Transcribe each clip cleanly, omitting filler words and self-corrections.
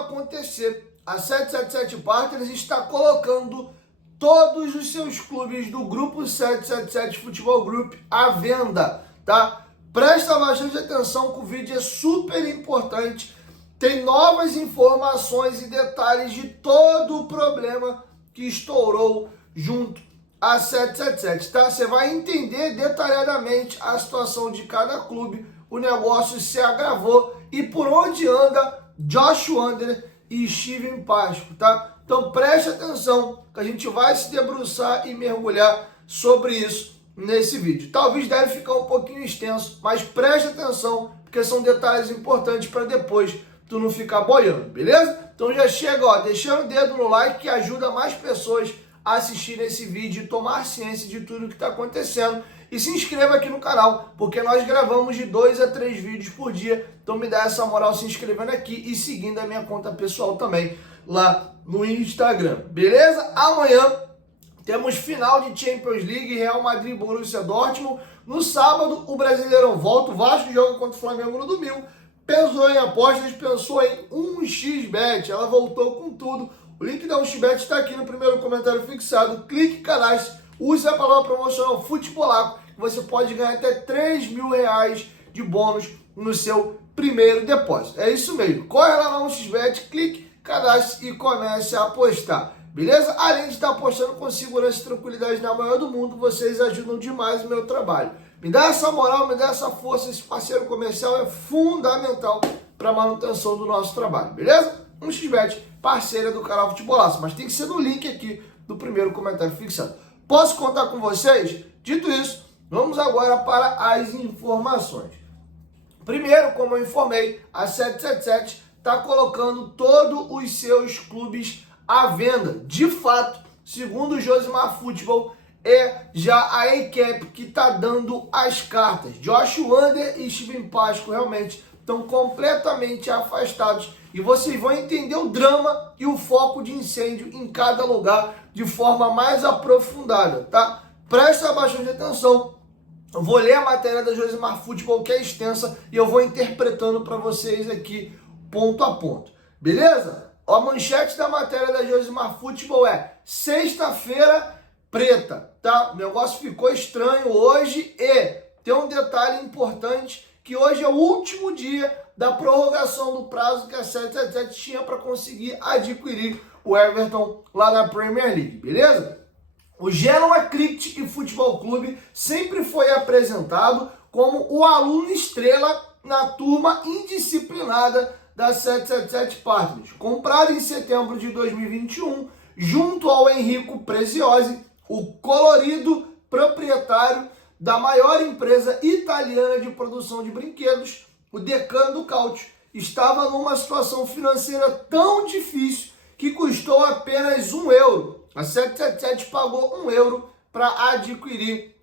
acontecer. A 777 Partners está colocando todos os seus clubes do grupo 777 Futebol Group à venda, tá? Presta bastante atenção que o vídeo é super importante. Tem novas informações e detalhes de todo o problema que estourou junto à 777, tá? Você vai entender detalhadamente a situação de cada clube, o negócio se agravou e por onde anda Josh Wanderers e Steven Pasco, tá? Então preste atenção que a gente vai se debruçar e mergulhar sobre isso nesse vídeo. Talvez deve ficar um pouquinho extenso, mas preste atenção porque são detalhes importantes para depois tu não ficar boiando, beleza? Então já chega, ó, deixando o dedo no like que ajuda mais pessoas a assistir esse vídeo e tomar ciência de tudo que está acontecendo. E se inscreva aqui no canal, porque nós gravamos de 2 a 3 vídeos por dia. Então me dá essa moral se inscrevendo aqui e seguindo a minha conta pessoal também lá no Instagram, beleza? Amanhã temos final de Champions League, Real Madrid e Borussia Dortmund. No sábado o Brasileirão volta, o Vasco joga contra o Flamengo no domingo. Pensou em apostas, pensou em 1xBet, ela voltou com tudo. O link da 1xBet está aqui no primeiro comentário fixado. Clique, cadastre, use a palavra promocional Futebolaco, que você pode ganhar até R$3.000 de bônus no seu primeiro depósito. É isso mesmo, corre lá na 1xBet, clique, cadastre e comece a apostar. Beleza? Além de estar apostando com segurança e tranquilidade na maior do mundo, vocês ajudam demais o meu trabalho. Me dá essa moral, me dá essa força, esse parceiro comercial é fundamental para a manutenção do nosso trabalho, beleza? 1xBet, parceira do canal Futebolaço, mas tem que ser no link aqui do primeiro comentário fixado. Posso contar com vocês? Dito isso, vamos agora para as informações. Primeiro, como eu informei, a 777 está colocando todos os seus clubes à venda. De fato, segundo o Josimar Futebol, é já a equipe que está dando as cartas. Josh Wanderers e Steven Pasco realmente estão completamente afastados e vocês vão entender o drama e o foco de incêndio em cada lugar de forma mais aprofundada, tá? Presta bastante atenção. Eu vou ler a matéria da Josimar Futebol, que é extensa, e eu vou interpretando para vocês aqui ponto a ponto. Beleza? A manchete da matéria da Josimar Futebol é: sexta-feira preta, tá? O negócio ficou estranho hoje e tem um detalhe importante, que hoje é o último dia da prorrogação do prazo que a 777 tinha para conseguir adquirir o Everton lá na Premier League, beleza? O Genoa Cricket e Futebol Clube sempre foi apresentado como o aluno estrela na turma indisciplinada da 777 Partners. Comprado em setembro de 2021, junto ao Enrico Preziosi, o colorido proprietário da maior empresa italiana de produção de brinquedos, o Decano do Cálcio, estava numa situação financeira tão difícil que custou apenas €1. A 777 pagou €1 para adquirir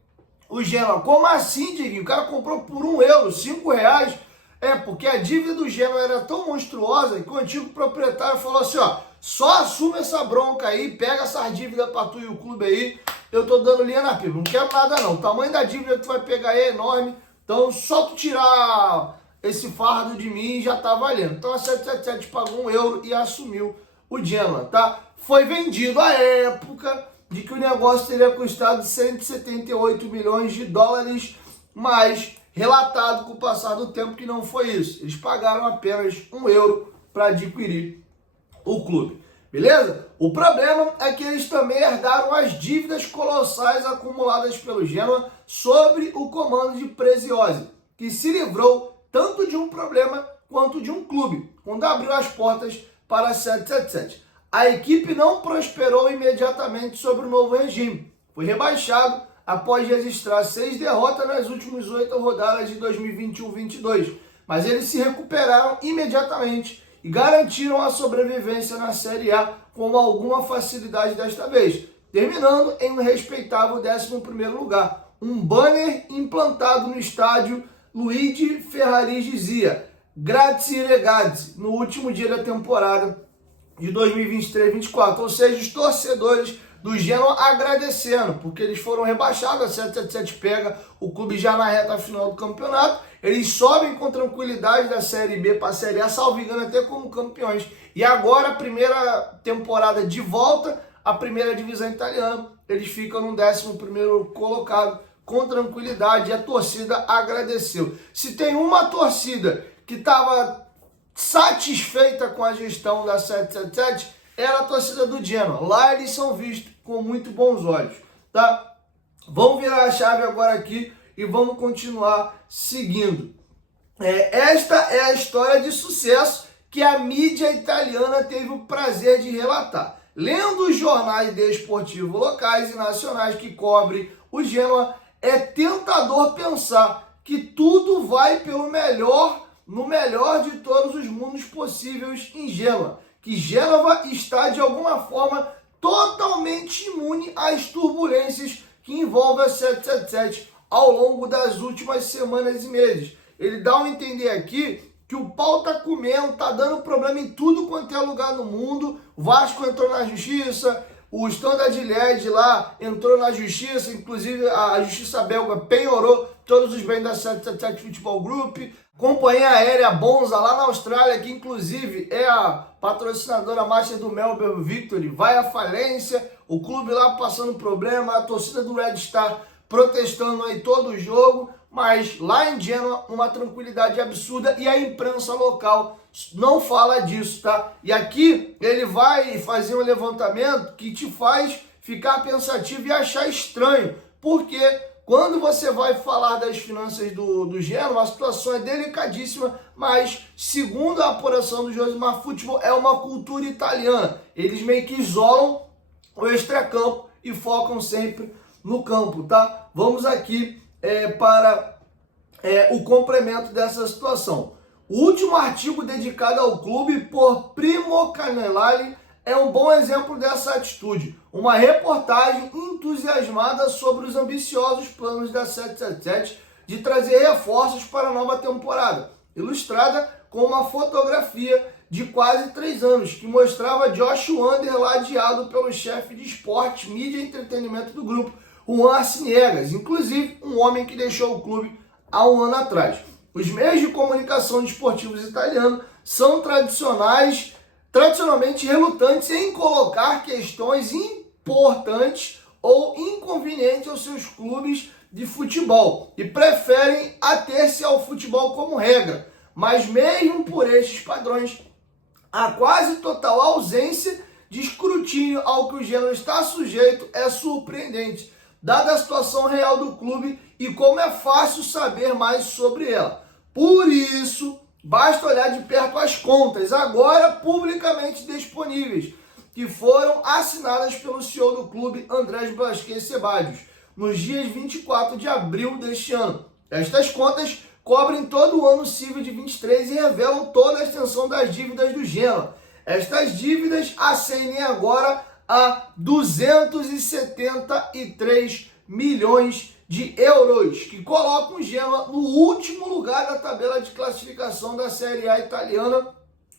o Genoa. Como assim, Diguinho? O cara comprou por €1, R$5? É, porque a dívida do Genoa era tão monstruosa que o antigo proprietário falou assim, ó, só assume essa bronca aí, pega essa dívida pra tu e o clube aí, eu tô dando linha na pipa, não quero nada não, o tamanho da dívida que tu vai pegar aí é enorme, então só tu tirar esse fardo de mim já tá valendo. Então a 777 pagou €1 e assumiu o Genoa, tá? Foi vendido à época de que o negócio teria custado $178 milhões, mas relatado com o passar do tempo que não foi isso. Eles pagaram apenas €1 para adquirir o clube, beleza? O problema é que eles também herdaram as dívidas colossais acumuladas pelo Genoa sobre o comando de Preziosi, que se livrou tanto de um problema quanto de um clube, quando abriu as portas para a 777. A equipe não prosperou imediatamente sobre o novo regime. Foi rebaixado após registrar 6 derrotas nas últimas 8 rodadas de 2021-22. Mas eles se recuperaram imediatamente e garantiram a sobrevivência na Série A com alguma facilidade desta vez, terminando em um respeitável 11º lugar. Um banner implantado no estádio Luigi Ferraris dizia "Grazie ragazzi" no último dia da temporada de 2023-24, ou seja, os torcedores do Genoa agradecendo, porque eles foram rebaixados, a 777 pega o clube já na reta final do campeonato, Eles sobem com tranquilidade da Série B para a Série A, salvo engano, até como campeões. E agora, a primeira temporada de volta à primeira divisão italiana, eles ficam no 11º colocado com tranquilidade, e a torcida agradeceu. Se tem uma torcida que estava satisfeita com a gestão da 777, era a torcida do Genoa. Lá eles são vistos com muito bons olhos, tá? Vamos virar a chave agora aqui e vamos continuar seguindo. Esta é a história de sucesso que a mídia italiana teve o prazer de relatar. Lendo os jornais desportivos locais e nacionais que cobrem o Genoa, é tentador pensar que tudo vai pelo melhor, no melhor de todos os mundos possíveis em Genoa. Que Gênova está, de alguma forma, totalmente imune às turbulências que envolvem a 777 ao longo das últimas semanas e meses. Ele dá a entender aqui que o pau tá comendo, tá dando problema em tudo quanto é lugar no mundo. O Vasco entrou na justiça, o Standard Liège lá entrou na justiça, inclusive a justiça belga penhorou todos os bens da 777 Futebol Group. Companhia aérea Bonza lá na Austrália, que inclusive é a patrocinadora master do Melbourne Victory, vai à falência. O clube lá passando problema, a torcida do Red Star protestando aí todo o jogo, mas lá em Genoa uma tranquilidade absurda e a imprensa local não fala disso, tá? E aqui ele vai fazer um levantamento que te faz ficar pensativo e achar estranho, porque quando você vai falar das finanças do Genoa, a situação é delicadíssima, mas segundo a apuração do Josimar Futebol, é uma cultura italiana. Eles meio que isolam o extracampo e focam sempre no campo, tá? Vamos aqui para o complemento dessa situação. O último artigo dedicado ao clube por Primo Canelali é um bom exemplo dessa atitude. Uma reportagem entusiasmada sobre os ambiciosos planos da 777 de trazer reforços para a nova temporada, ilustrada com uma fotografia de quase 3 anos, que mostrava Josh Wander ladeado pelo chefe de esporte, mídia e entretenimento do grupo, Juan Arciniegas, inclusive um homem que deixou o clube há um ano atrás. Os meios de comunicação desportivos italianos são tradicionalmente relutantes em colocar questões importantes ou inconvenientes aos seus clubes de futebol e preferem ater-se ao futebol como regra. Mas mesmo por estes padrões, a quase total ausência de escrutínio ao que o Genoa está sujeito é surpreendente, dada a situação real do clube e como é fácil saber mais sobre ela. Por isso, basta olhar de perto as contas, agora publicamente disponíveis, que foram assinadas pelo CEO do clube, Andrés Blasquez Ceballos, nos dias 24 de abril deste ano. Estas contas cobrem todo o ano civil de 23 e revelam toda a extensão das dívidas do Genoa. Estas dívidas ascendem agora a 273 milhões de euros, que colocam o Genoa no último lugar da tabela de classificação da Série A italiana,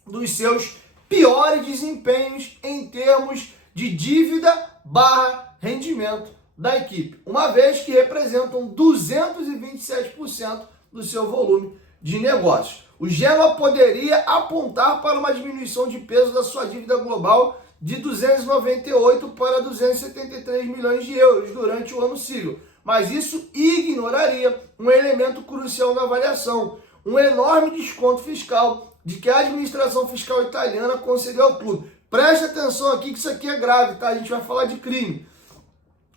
dos seus piores desempenhos em termos de dívida/rendimento da equipe, uma vez que representam 227% do seu volume de negócios. O Genoa poderia apontar para uma diminuição de peso da sua dívida global de 298 para 273 milhões de euros durante o ano civil, mas isso ignoraria um elemento crucial na avaliação, um enorme desconto fiscal de que a administração fiscal italiana concedeu ao clube. Preste atenção aqui que isso aqui é grave, tá? A gente vai falar de crime.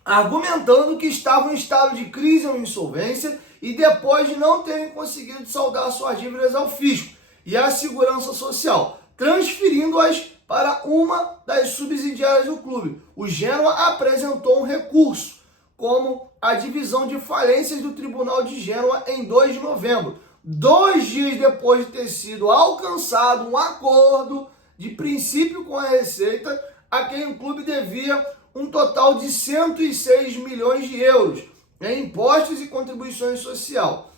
Argumentando que estavam em estado de crise ou insolvência e depois de não terem conseguido saldar suas dívidas ao fisco e à segurança social, transferindo-as para uma das subsidiárias do clube. O Genoa apresentou um recurso, como a divisão de falências do Tribunal de Gênova em 2 de novembro, 2 dias depois de ter sido alcançado um acordo de princípio com a Receita, a quem o clube devia um total de 106 milhões de euros em impostos e contribuições social.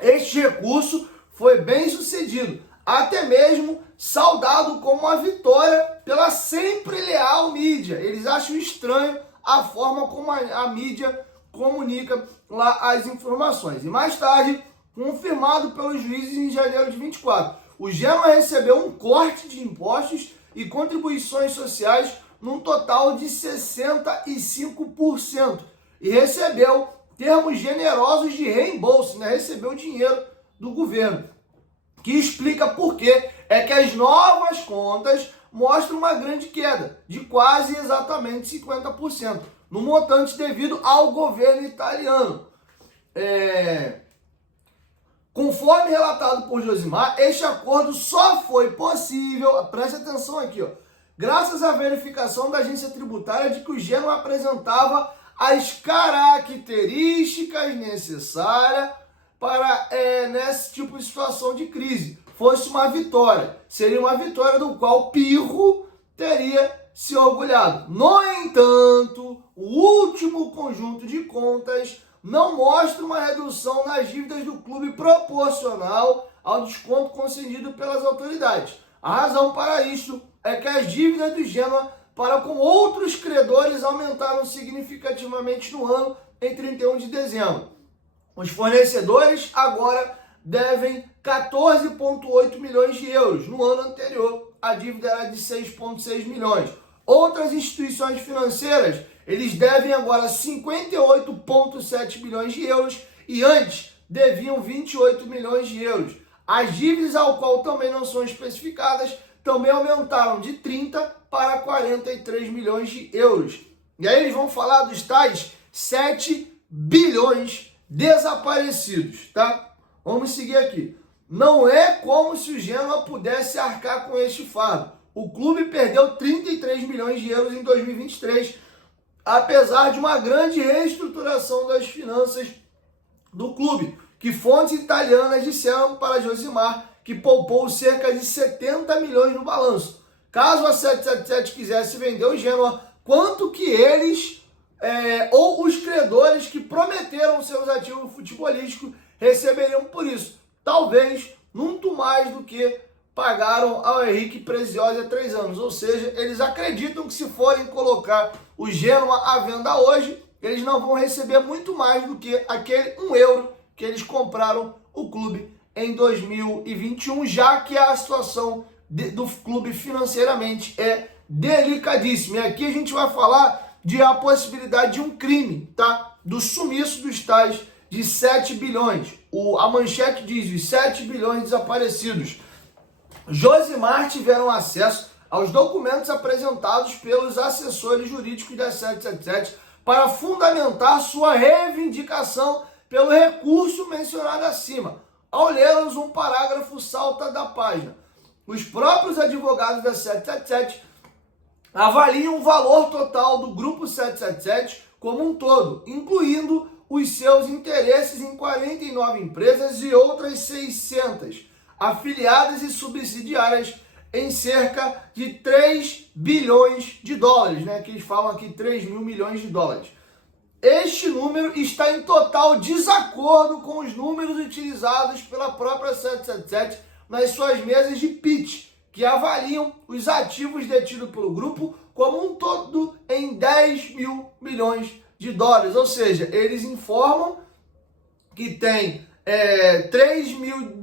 Este recurso foi bem sucedido, até mesmo saudado como uma vitória pela sempre leal mídia. Eles acham estranho a forma como a mídia comunica lá as informações. E mais tarde, confirmado pelos juízes em janeiro de 24. O Genoa recebeu um corte de impostos e contribuições sociais num total de 65% e recebeu termos generosos de reembolso, né? Recebeu dinheiro do governo, que explica por que é que as novas contas mostram uma grande queda de quase exatamente 50% no montante devido ao governo italiano. Conforme relatado por Josimar, este acordo só foi possível, preste atenção aqui, ó, graças à verificação da agência tributária de que o Genoa apresentava as características necessárias para, nesse tipo de situação de crise, fosse uma vitória. Seria uma vitória do qual Pirro teria se orgulhado. No entanto, o último conjunto de contas não mostra uma redução nas dívidas do clube proporcional ao desconto concedido pelas autoridades. A razão para isso é que as dívidas do Genoa para com outros credores aumentaram significativamente no ano em 31 de dezembro. Os fornecedores agora devem 14,8 milhões de euros. No ano anterior, a dívida era de 6,6 milhões. Outras instituições financeiras, eles devem agora 58,7 milhões de euros e antes deviam 28 milhões de euros. As dívidas, ao qual também não são especificadas, também aumentaram de 30 para 43 milhões de euros. E aí eles vão falar dos tais 7 bilhões desaparecidos, tá? Vamos seguir aqui. Não é como se o Genoa pudesse arcar com este fardo. O clube perdeu 33 milhões de euros em 2023, apesar de uma grande reestruturação das finanças do clube, que fontes italianas disseram para Josimar que poupou cerca de 70 milhões no balanço. Caso a 777 quisesse vender o Genoa, quanto que eles ou os credores que prometeram seus ativos futebolísticos receberiam por isso? Talvez muito mais do que pagaram ao Henrique Preziosi há 3 anos. Ou seja, eles acreditam que se forem colocar o Genoa à venda hoje, eles não vão receber muito mais do que aquele 1 euro que eles compraram o clube em 2021, já que a situação do clube financeiramente é delicadíssima. E aqui a gente vai falar de a possibilidade de um crime, tá? Do sumiço dos tais de 7 bilhões. A manchete diz os 7 bilhões desaparecidos. Josimar tiveram acesso aos documentos apresentados pelos assessores jurídicos da 777 para fundamentar sua reivindicação pelo recurso mencionado acima. Ao lermos um parágrafo salta da página. Os próprios advogados da 777 avaliam o valor total do grupo 777 como um todo, incluindo os seus interesses em 49 empresas e outras 600 afiliadas e subsidiárias em cerca de 3 bilhões de dólares, né? Que eles falam aqui 3 mil milhões de dólares. Este número está em total desacordo com os números utilizados pela própria 777 nas suas mesas de pitch, que avaliam os ativos detidos pelo grupo como um todo em 10 mil milhões de dólares. Ou seja, eles informam que tem 3 mil...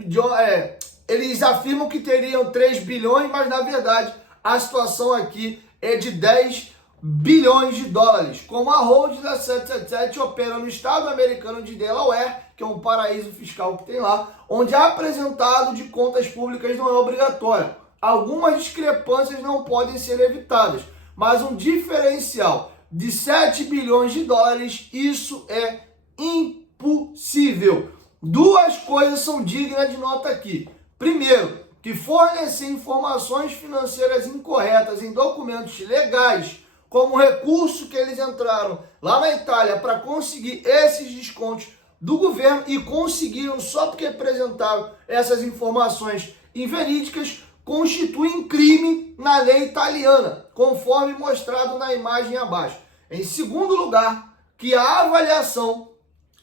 eles afirmam que teriam 3 bilhões, mas na verdade a situação aqui é de 10 bilhões de dólares. Como a holding da 777 opera no estado americano de Delaware, que é um paraíso fiscal que tem lá, onde apresentado de contas públicas não é obrigatório. Algumas discrepâncias não podem ser evitadas, mas um diferencial de 7 bilhões de dólares, isso é impossível. Duas coisas são dignas de nota aqui. Primeiro, que fornecer informações financeiras incorretas em documentos legais, como o recurso que eles entraram lá na Itália para conseguir esses descontos do governo e conseguiram só porque apresentaram essas informações inverídicas, constituem crime na lei italiana, conforme mostrado na imagem abaixo. Em segundo lugar, que a avaliação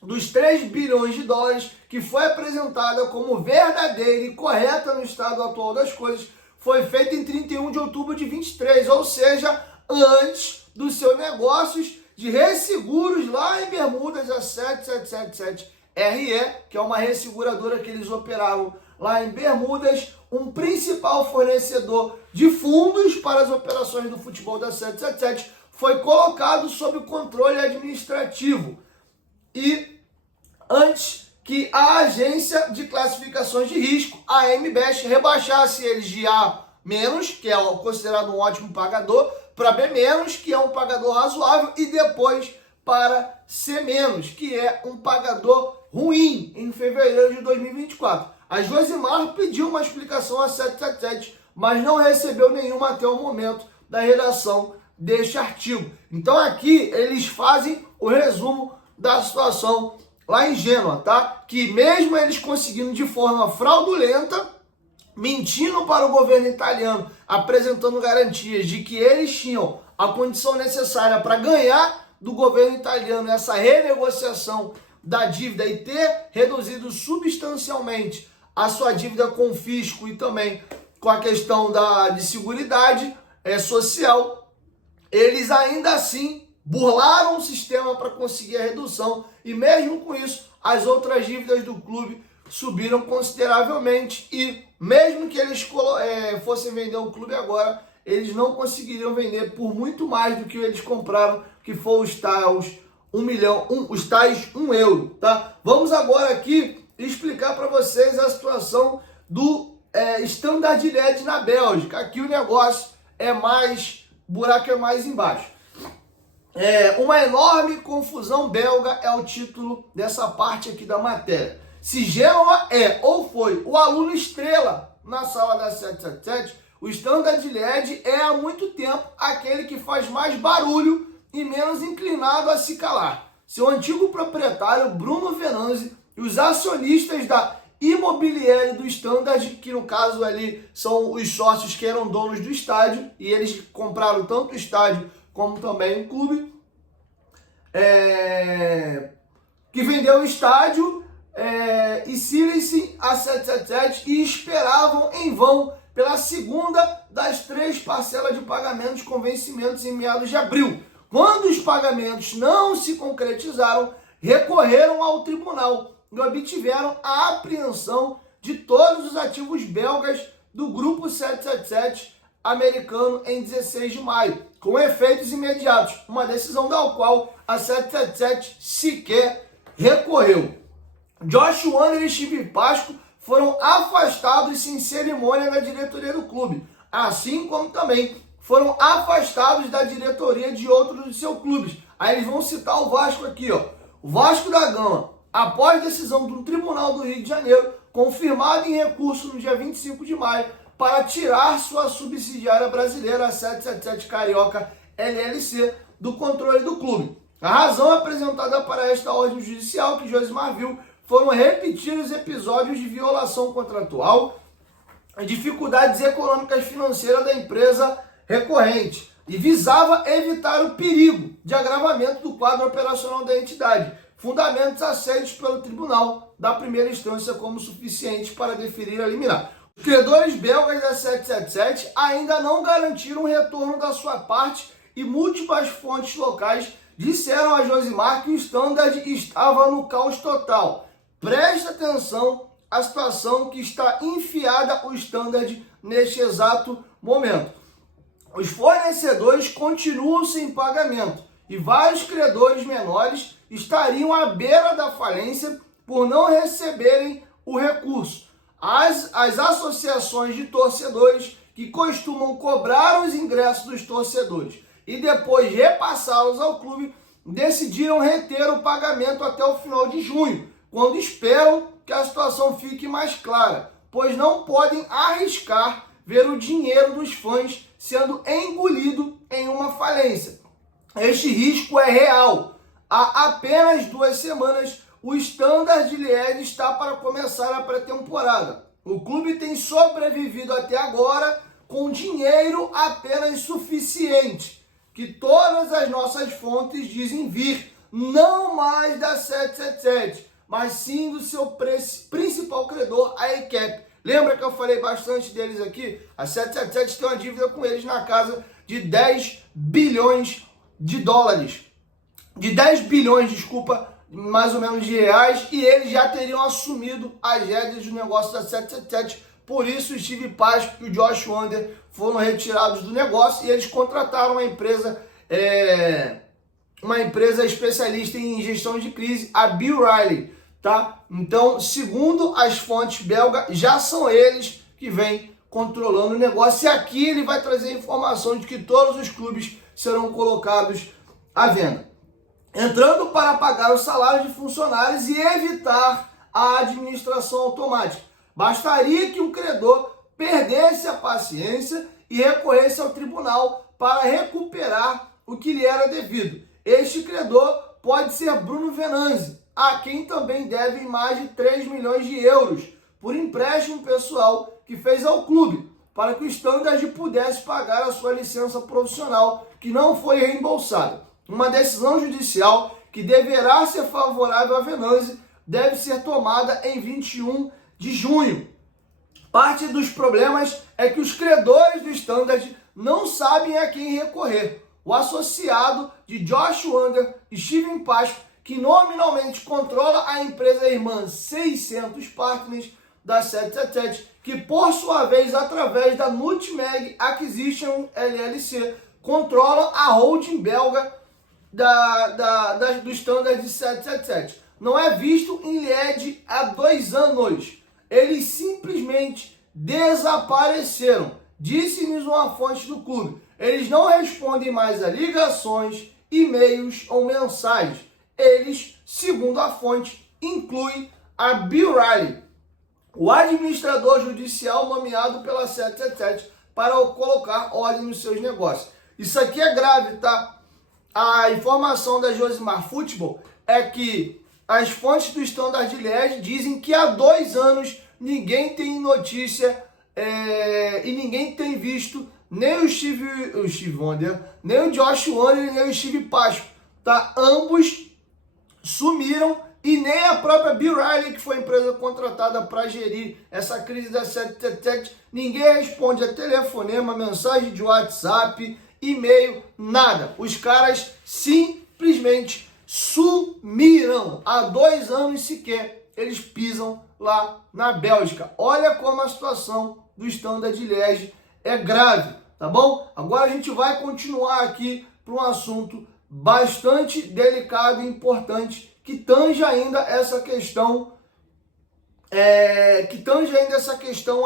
dos 3 bilhões de dólares que foi apresentada como verdadeira e correta no estado atual das coisas foi feita em 31 de outubro de 23, ou seja, antes dos seus negócios de resseguros lá em Bermudas, a 777 RE, que é uma resseguradora que eles operavam lá em Bermudas, um principal fornecedor de fundos para as operações do futebol da 777, foi colocado sob controle administrativo. E antes que a agência de classificações de risco, a AMBEST, rebaixasse eles de A-, que é considerado um ótimo pagador, para B-, que é um pagador razoável, e depois para C-, que é um pagador ruim, em fevereiro de 2024. A Josimar pediu uma explicação à 777, mas não recebeu nenhuma até o momento da redação deste artigo. Então aqui eles fazem o resumo da situação lá em Gênua, tá? Que mesmo eles conseguindo de forma fraudulenta, mentindo para o governo italiano, apresentando garantias de que eles tinham a condição necessária para ganhar do governo italiano essa renegociação da dívida e ter reduzido substancialmente a sua dívida com o fisco e também com a questão de seguridade social, eles ainda assim burlaram o sistema para conseguir a redução, e mesmo com isso as outras dívidas do clube subiram consideravelmente, e mesmo que eles fossem vender o clube agora, eles não conseguiriam vender por muito mais do que eles compraram, que foi os tais €1, tá? Vamos agora aqui explicar para vocês a situação do Standard Liège na Bélgica. Aqui o negócio buraco é mais embaixo. Uma enorme confusão belga é o título dessa parte aqui da matéria. Se Gênua ou foi o aluno estrela na sala da 777, o Standard Liège é há muito tempo aquele que faz mais barulho e menos inclinado a se calar. Seu antigo proprietário, Bruno Venanzi, e os acionistas da Imobiliária do Standard, que no caso ali são os sócios que eram donos do estádio, e eles compraram tanto o estádio como também o clube, que vendeu o estádio, e Silicen a 777, e esperavam em vão pela segunda das 3 parcelas de pagamentos com vencimentos em meados de abril. Quando os pagamentos não se concretizaram, recorreram ao tribunal e obtiveram a apreensão de todos os ativos belgas do Grupo 777 americano em 16 de maio, com efeitos imediatos, uma decisão da qual a 777 sequer recorreu. Josh Warner e Steve Pasco foram afastados sem cerimônia da diretoria do clube, assim como também foram afastados da diretoria de outros de seus clubes. Aí eles vão citar o Vasco aqui, ó. O Vasco da Gama, após decisão do Tribunal do Rio de Janeiro, confirmada em recurso no dia 25 de maio, para tirar sua subsidiária brasileira, a 777 Carioca LLC, do controle do clube. A razão apresentada para esta ordem judicial que Josimar viu foram repetidos episódios de violação contratual e dificuldades econômicas financeiras da empresa recorrente, e visava evitar o perigo de agravamento do quadro operacional da entidade, fundamentos aceitos pelo tribunal da primeira instância como suficientes para deferir a liminar. Os credores belgas da 777 ainda não garantiram o retorno da sua parte, e múltiplas fontes locais disseram a Josimar que o Standard estava no caos total. Preste atenção à situação que está enfiada o Standard neste exato momento. Os fornecedores continuam sem pagamento e vários credores menores estariam à beira da falência por não receberem o recurso. As associações de torcedores, que costumam cobrar os ingressos dos torcedores e depois repassá-los ao clube, decidiram reter o pagamento até o final de junho, quando esperam que a situação fique mais clara, pois não podem arriscar ver o dinheiro dos fãs sendo engolido em uma falência. Este risco é real. Há apenas 2 semanas, o Standard Liège está para começar a pré-temporada. O clube tem sobrevivido até agora com dinheiro apenas suficiente, que todas as nossas fontes dizem vir, não mais da 777, mas sim do seu principal credor, a ECAP. Lembra que eu falei bastante deles aqui? A 777 tem uma dívida com eles na casa de 10 bilhões de dólares. De 10 bilhões, mais ou menos de reais, e eles já teriam assumido as rédeas do negócio da 777. Por isso o Steve Pasco e o Josh Wander foram retirados do negócio e eles contrataram uma empresa especialista em gestão de crise, a B. Riley, tá? Então, segundo as fontes belgas, já são eles que vêm controlando o negócio. E aqui ele vai trazer a informação de que todos os clubes serão colocados à venda, entrando para pagar os salários de funcionários e evitar a administração automática. Bastaria que o credor perdesse a paciência e recorresse ao tribunal para recuperar o que lhe era devido. Este credor pode ser Bruno Venanzi, a quem também deve mais de 3 milhões de euros por empréstimo pessoal que fez ao clube, para que o Standard pudesse pagar a sua licença profissional, que não foi reembolsada. Uma decisão judicial que deverá ser favorável a Venanzi deve ser tomada em 21 de junho. Parte dos problemas é que os credores do Standard não sabem a quem recorrer. O associado de Josh Wander, Steven Pasco, que nominalmente controla a empresa irmã 600 Partners da 777, que por sua vez, através da Nutmeg Acquisition LLC, controla a holding belga do Standard 777. Não é visto em Liège há 2 anos. Eles simplesmente desapareceram, disse-nos uma fonte do clube. Eles não respondem mais a ligações, e-mails ou mensagens. Eles, segundo a fonte, incluem a Bill Riley, o administrador judicial nomeado pela 777 para colocar ordem nos seus negócios. Isso aqui é grave, tá? A informação da Josimar Futebol é que as fontes do Standard Liège dizem que há 2 anos ninguém tem notícia e ninguém tem visto nem o Steve Wander, nem o Josh Wander, nem o Steve Pasco, tá? Ambos sumiram e nem a própria Bill Riley, que foi a empresa contratada para gerir essa crise da 777, ninguém responde a telefonema, mensagem de WhatsApp, e-mail, nada. Os caras simplesmente sumiram. Há 2 anos sequer eles pisam lá na Bélgica. Olha como a situação do Standard Liège é grave, tá bom? Agora a gente vai continuar aqui para um assunto bastante delicado e importante que tange ainda essa questão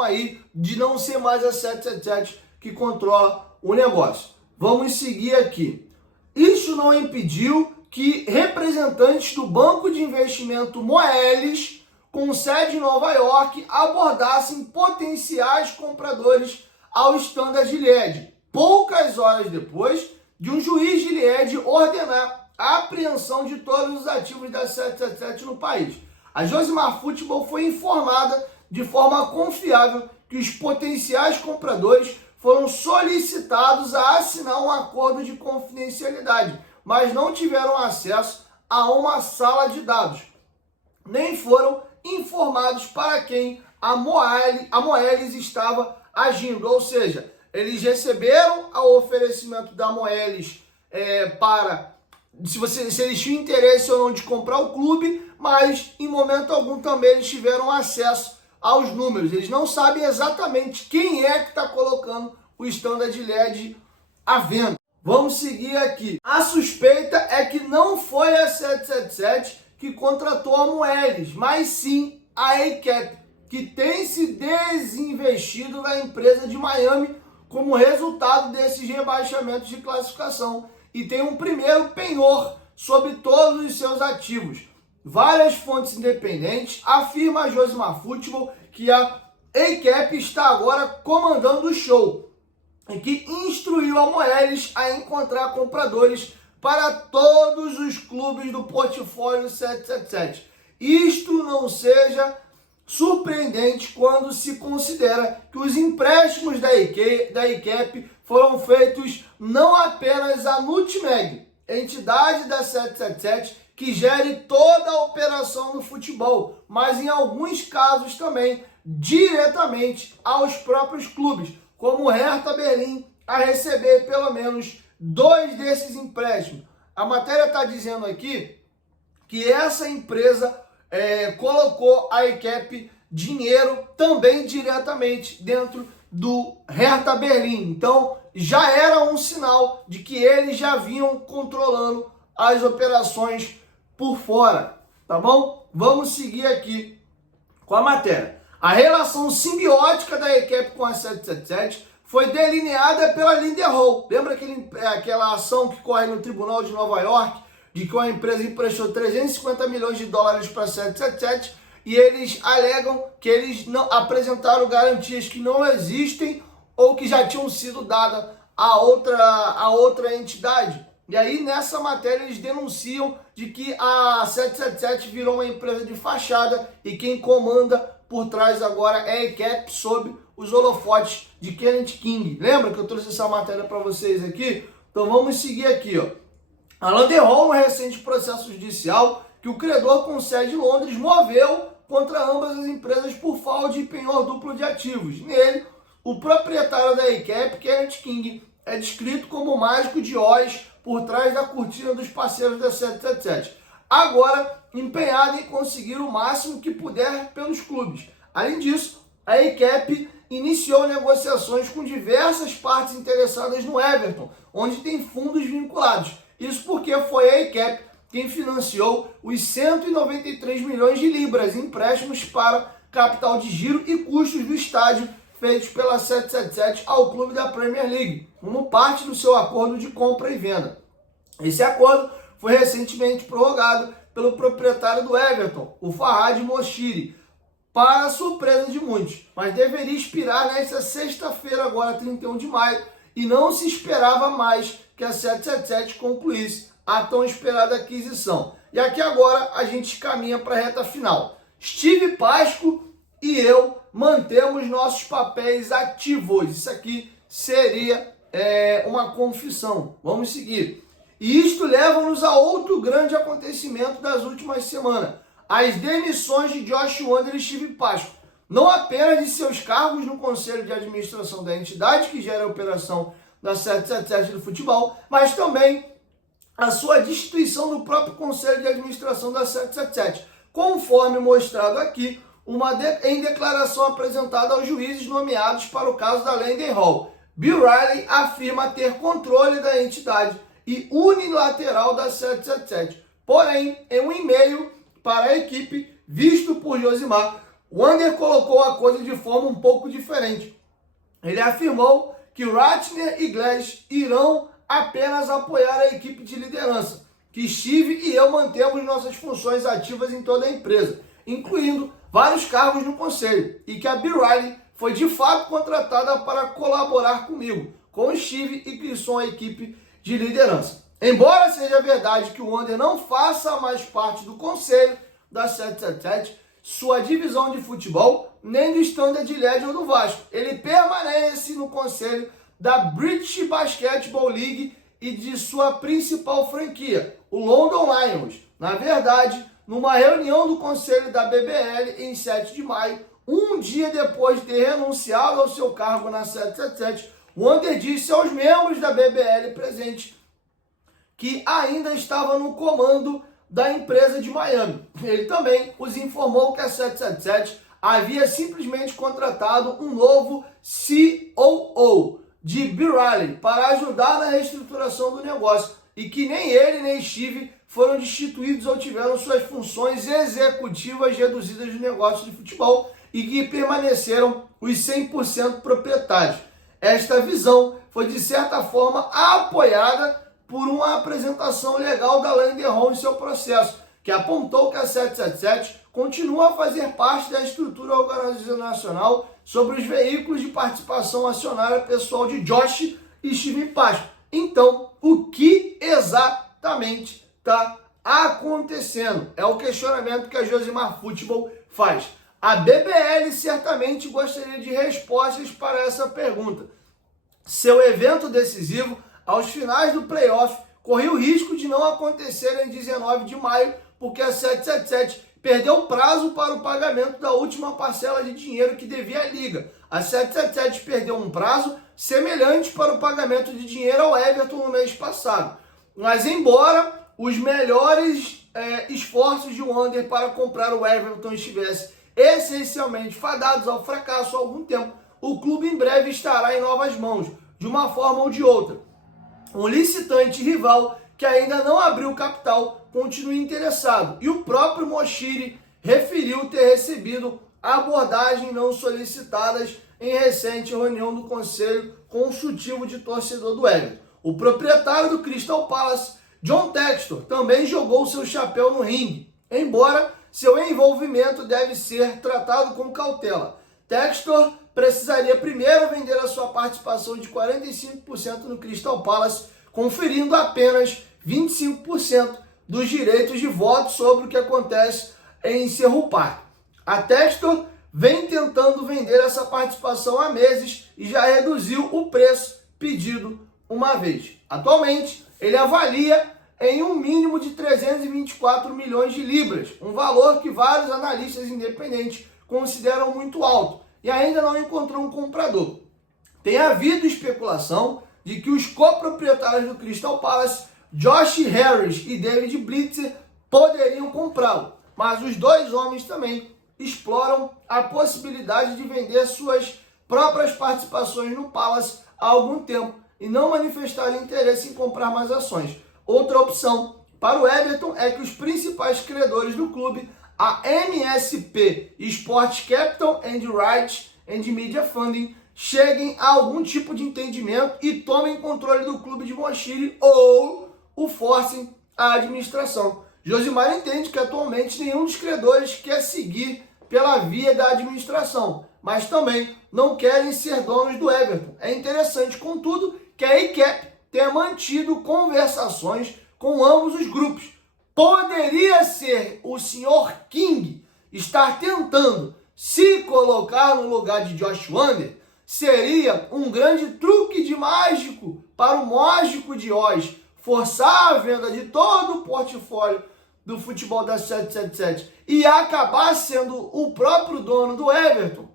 aí de não ser mais a 777 que controla o negócio. Vamos seguir aqui. Isso não impediu que representantes do banco de investimento Moelis, com sede em Nova York, abordassem potenciais compradores ao Standard Liège, poucas horas depois de um juiz de Liège ordenar a apreensão de todos os ativos da 777 no país. A Josimar Futebol foi informada de forma confiável que os potenciais compradores foram solicitados a assinar um acordo de confidencialidade, mas não tiveram acesso a uma sala de dados, nem foram informados para quem a Moelis estava agindo, ou seja, eles receberam o oferecimento da Moelis para se eles tinham interesse ou não de comprar o clube, mas em momento algum também eles tiveram acesso aos números. Eles não sabem exatamente quem é que está colocando o Standard Liège à venda. Vamos seguir aqui. A suspeita é que não foi a 777 que contratou a Moelis, mas sim a ACAP, que tem se desinvestido na empresa de Miami como resultado desses rebaixamentos de classificação e tem um primeiro penhor sobre todos os seus ativos. Várias fontes independentes afirmam a Josimar Futebol que a ACAP está agora comandando o show e que instruiu a Moelis a encontrar compradores para todos os clubes do portfólio 777. Isto não seja surpreendente quando se considera que os empréstimos da ACAP foram feitos não apenas à Nutmeg, entidade da 777 que gere toda a operação do futebol, mas em alguns casos também diretamente aos próprios clubes, como o Hertha Berlim, a receber pelo menos 2 desses empréstimos. A matéria está dizendo aqui que essa empresa colocou a ECAP dinheiro também diretamente dentro do Hertha Berlim. Então já era um sinal de que eles já vinham controlando as operações por fora, tá bom? Vamos seguir aqui com a matéria. A relação simbiótica da ECAP com a 777 foi delineada pela Lindenholm. Lembra aquela ação que corre no Tribunal de Nova York, de que uma empresa emprestou 350 milhões de dólares para a 777 e eles alegam que eles não apresentaram garantias que não existem ou que já tinham sido dadas a outra entidade. E aí, nessa matéria, eles denunciam de que a 777 virou uma empresa de fachada e quem comanda por trás agora é a ECAP sob os holofotes de Kenneth King. Lembra que eu trouxe essa matéria para vocês aqui? Então vamos seguir aqui, ó. A Lindenholm, no recente processo judicial que o credor com sede em Londres moveu contra ambas as empresas por fraude e penhor duplo de ativos. Nele, o proprietário da ECAP, Kenneth King, é descrito como o mágico de Oz por trás da cortina dos parceiros da 777. Agora, empenhado em conseguir o máximo que puder pelos clubes. Além disso, a ECAP iniciou negociações com diversas partes interessadas no Everton, onde tem fundos vinculados. Isso porque foi a ECAP quem financiou os 193 milhões de libras em empréstimos para capital de giro e custos do estádio feitos pela 777 ao clube da Premier League, como parte do seu acordo de compra e venda. Esse acordo foi recentemente prorrogado pelo proprietário do Everton, o Farhad Moshiri, para a surpresa de muitos, mas deveria expirar nesta sexta-feira, agora 31 de maio, e não se esperava mais que a 777 concluísse a tão esperada aquisição. E aqui agora a gente caminha para a reta final. Steve Pasco e eu mantemos nossos papéis ativos. Isso aqui seria uma confissão. Vamos seguir. E isto leva-nos a outro grande acontecimento das últimas semanas. As demissões de Josh Wander e Steve Pasco. Não apenas de seus cargos no Conselho de Administração da entidade que gera a operação da 777 do futebol, mas também a sua destituição do próprio Conselho de Administração da 777, conforme mostrado aqui em declaração apresentada aos juízes nomeados para o caso da Lindenholm. Bill Riley afirma ter controle da entidade e unilateral da 777. Porém, em um e-mail para a equipe, visto por Josimar, Wander colocou a coisa de forma um pouco diferente. Ele afirmou que Ratner e Glass irão apenas apoiar a equipe de liderança, que Steve e eu mantemos nossas funções ativas em toda a empresa, incluindo vários cargos no conselho, e que a Bill Riley foi de fato contratada para colaborar comigo, com Steve e que são a equipe de liderança. Embora seja verdade que o Wander não faça mais parte do conselho da 777, sua divisão de futebol, nem do Standard Liège ou do Vasco, ele permanece no conselho da British Basketball League e de sua principal franquia, o London Lions. Na verdade, numa reunião do conselho da BBL em 7 de maio, um dia depois de ter renunciado ao seu cargo na 777, Wander disse aos membros da BBL presentes que ainda estava no comando da empresa de Miami. Ele também os informou que a 777 havia simplesmente contratado um novo COO de Bill Riley para ajudar na reestruturação do negócio e que nem ele nem Steve foram destituídos ou tiveram suas funções executivas reduzidas no negócio de futebol e que permaneceram os 100% proprietários. Esta visão foi de certa forma apoiada por uma apresentação legal da Lindenholm em seu processo, que apontou que a 777 continua a fazer parte da estrutura organizacional sobre os veículos de participação acionária pessoal de Josh e Steve Pasco. Então, o que exatamente está acontecendo? É o questionamento que a Josimar Futebol faz. A BBL certamente gostaria de respostas para essa pergunta. Seu evento decisivo, aos finais do playoff, correu o risco de não acontecer em 19 de maio, porque a 777 perdeu o prazo para o pagamento da última parcela de dinheiro que devia à Liga. A 777 perdeu um prazo semelhante para o pagamento de dinheiro ao Everton no mês passado. Mas embora os melhores esforços de Wander para comprar o Everton estivessem essencialmente fadados ao fracasso há algum tempo, o clube em breve estará em novas mãos, de uma forma ou de outra. Um licitante rival que ainda não abriu capital continua interessado, e o próprio Moshiri referiu ter recebido abordagens não solicitadas em recente reunião do Conselho Consultivo de Torcedor do Everton. O proprietário do Crystal Palace, John Textor, também jogou seu chapéu no ringue, embora seu envolvimento deve ser tratado com cautela. Textor precisaria primeiro vender a sua participação de 45% no Crystal Palace, conferindo apenas 25% dos direitos de voto sobre o que acontece em Selhurst Park. A Textor vem tentando vender essa participação há meses e já reduziu o preço pedido uma vez. Atualmente, ele avalia em um mínimo de 324 milhões de libras, um valor que vários analistas independentes consideram muito alto e ainda não encontrou um comprador. Tem havido especulação de que os coproprietários do Crystal Palace, Josh Harris e David Blitzer, poderiam comprá-lo, mas os dois homens também exploram a possibilidade de vender suas próprias participações no Palace há algum tempo e não manifestaram interesse em comprar mais ações. Outra opção para o Everton é que os principais credores do clube, a MSP Sports Capital and Rights and Media Funding, cheguem a algum tipo de entendimento e tomem controle do clube de Moshiri ou o forcem à administração. Josimar entende que atualmente nenhum dos credores quer seguir pela via da administração, mas também não querem ser donos do Everton. É interessante, contudo, que a ICAP tenha mantido conversações com ambos os grupos. Poderia ser o Sr. King estar tentando se colocar no lugar de Josh Wander? Seria um grande truque de mágico para o Mágico de Oz forçar a venda de todo o portfólio do futebol da 777 e acabar sendo o próprio dono do Everton?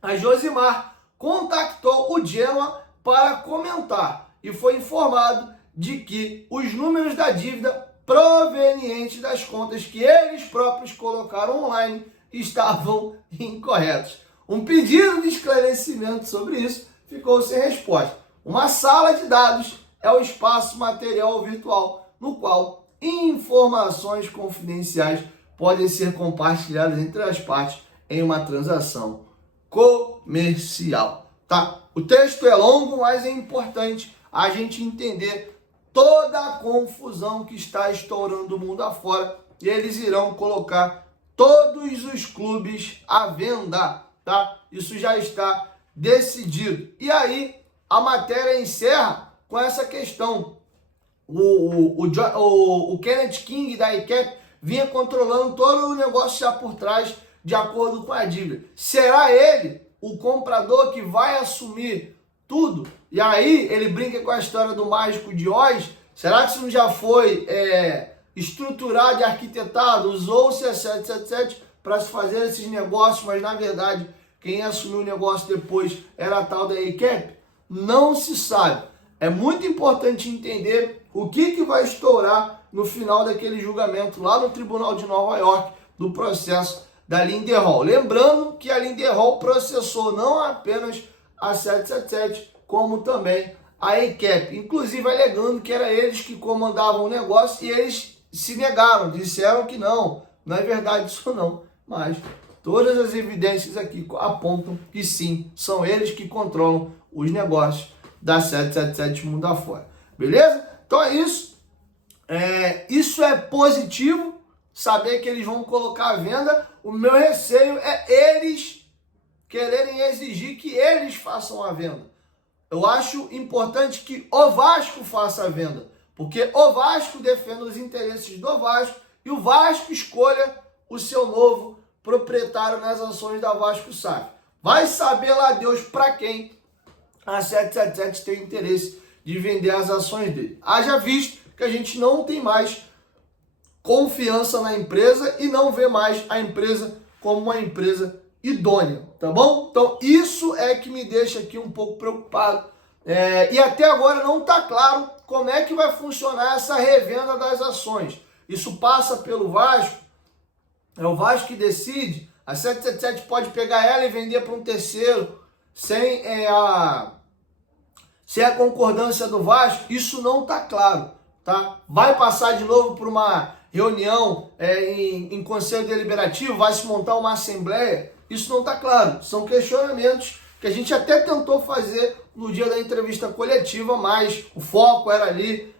A Josimar contactou o Genoa para comentar e foi informado de que os números da dívida provenientes das contas que eles próprios colocaram online estavam incorretos. Um pedido de esclarecimento sobre isso ficou sem resposta. Uma sala de dados é o espaço material virtual no qual informações confidenciais podem ser compartilhadas entre as partes em uma transação comercial, tá? O texto é longo, mas é importante a gente entender toda a confusão que está estourando o mundo afora e eles irão colocar todos os clubes à venda, tá? Isso já está decidido. E aí a matéria encerra com essa questão. O Kenneth King da ICAP vinha controlando todo o negócio já por trás de acordo com a dívida. Será ele o comprador que vai assumir tudo? E aí ele brinca com a história do Mágico de Oz. Será que isso não já foi estruturado e arquitetado? Usou-se a 777 para se fazer esses negócios, mas na verdade quem assumiu o negócio depois era a tal da ICAP? Não se sabe. É muito importante entender o que vai estourar no final daquele julgamento lá no Tribunal de Nova York do processo da Lindner Hall. Lembrando que a Lindner Hall processou não apenas a 777, como também a ICAP, inclusive alegando que era eles que comandavam o negócio e eles se negaram, disseram que não é verdade isso não, mas todas as evidências aqui apontam que sim, são eles que controlam os negócios da 777 mundo afora. Beleza? Então é isso. Isso é positivo, saber que eles vão colocar à venda. O meu receio é eles quererem exigir que eles façam a venda. Eu acho importante que o Vasco faça a venda, porque o Vasco defenda os interesses do Vasco e o Vasco escolha o seu novo proprietário nas ações da Vasco SAF. Vai saber lá Deus para quem a 777 tem interesse de vender as ações dele. Haja visto que a gente não tem mais confiança na empresa e não vê mais a empresa como uma empresa idônea, tá bom? Então isso é que me deixa aqui um pouco preocupado. E até agora não está claro como é que vai funcionar essa revenda das ações. isso passa pelo Vasco, é o Vasco que decide, a 777 pode pegar ela e vender para um terceiro sem a concordância do Vasco, isso não está claro, tá? Vai passar de novo por uma reunião em conselho deliberativo, vai se montar uma assembleia, isso não está claro. São questionamentos que a gente até tentou fazer no dia da entrevista coletiva, mas o foco era ali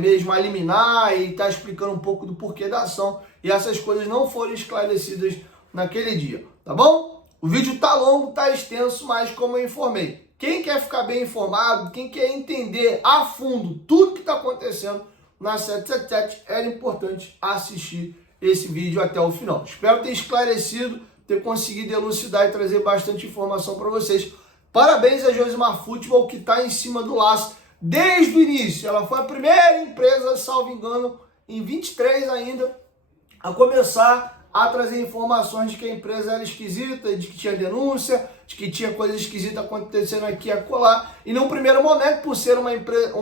mesmo a liminar e tá explicando um pouco do porquê da ação, e essas coisas não foram esclarecidas naquele dia, tá bom? O vídeo tá longo, tá extenso, mas como eu informei, quem quer ficar bem informado, quem quer entender a fundo tudo que está acontecendo na 777, era importante assistir esse vídeo até o final. Espero ter esclarecido, ter conseguido elucidar e trazer bastante informação para vocês. Parabéns a Josimar Futebol, que está em cima do laço desde o início. Ela foi a primeira empresa, salvo engano, em 23 ainda, a começar a trazer informações de que a empresa era esquisita, de que tinha denúncia, de que tinha coisa esquisita acontecendo aqui e acolá. E num primeiro momento, por ser uma empresa,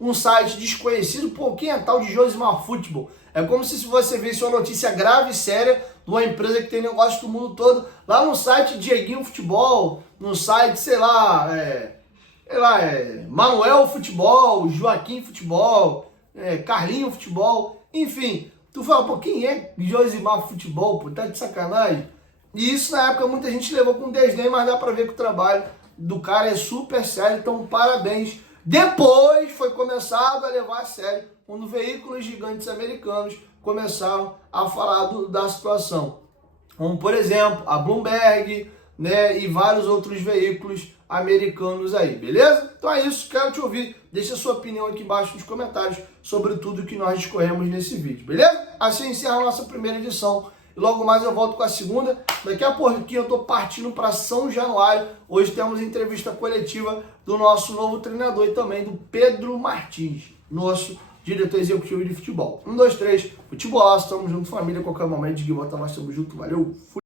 um site desconhecido, pô, quem é tal de Josimar Futebol? É como se você visse uma notícia grave e séria de uma empresa que tem negócio do mundo todo, lá no site Dieguinho Futebol, no site, Manuel Futebol, Joaquim Futebol, Carlinho Futebol, enfim. Tu fala, pô, quem é Josimar Futebol, pô, tá de sacanagem? E isso na época muita gente levou com desdém, mas dá pra ver que o trabalho do cara é super sério, então parabéns. Depois foi começado a levar a sério, quando veículos gigantes americanos começaram a falar da situação. Como, por exemplo, a Bloomberg, né, e vários outros veículos americanos aí, beleza? Então é isso, quero te ouvir. Deixa a sua opinião aqui embaixo nos comentários sobre tudo que nós discorremos nesse vídeo, beleza? Assim encerra a nossa primeira edição. E logo mais eu volto com a segunda. Daqui a pouquinho eu tô partindo para São Januário. Hoje temos entrevista coletiva do nosso novo treinador e também do Pedro Martins, nosso diretor executivo de futebol. 1, 2, 3, futebol, estamos junto, família, qualquer momento, de volta mais, estamos junto, valeu, fui.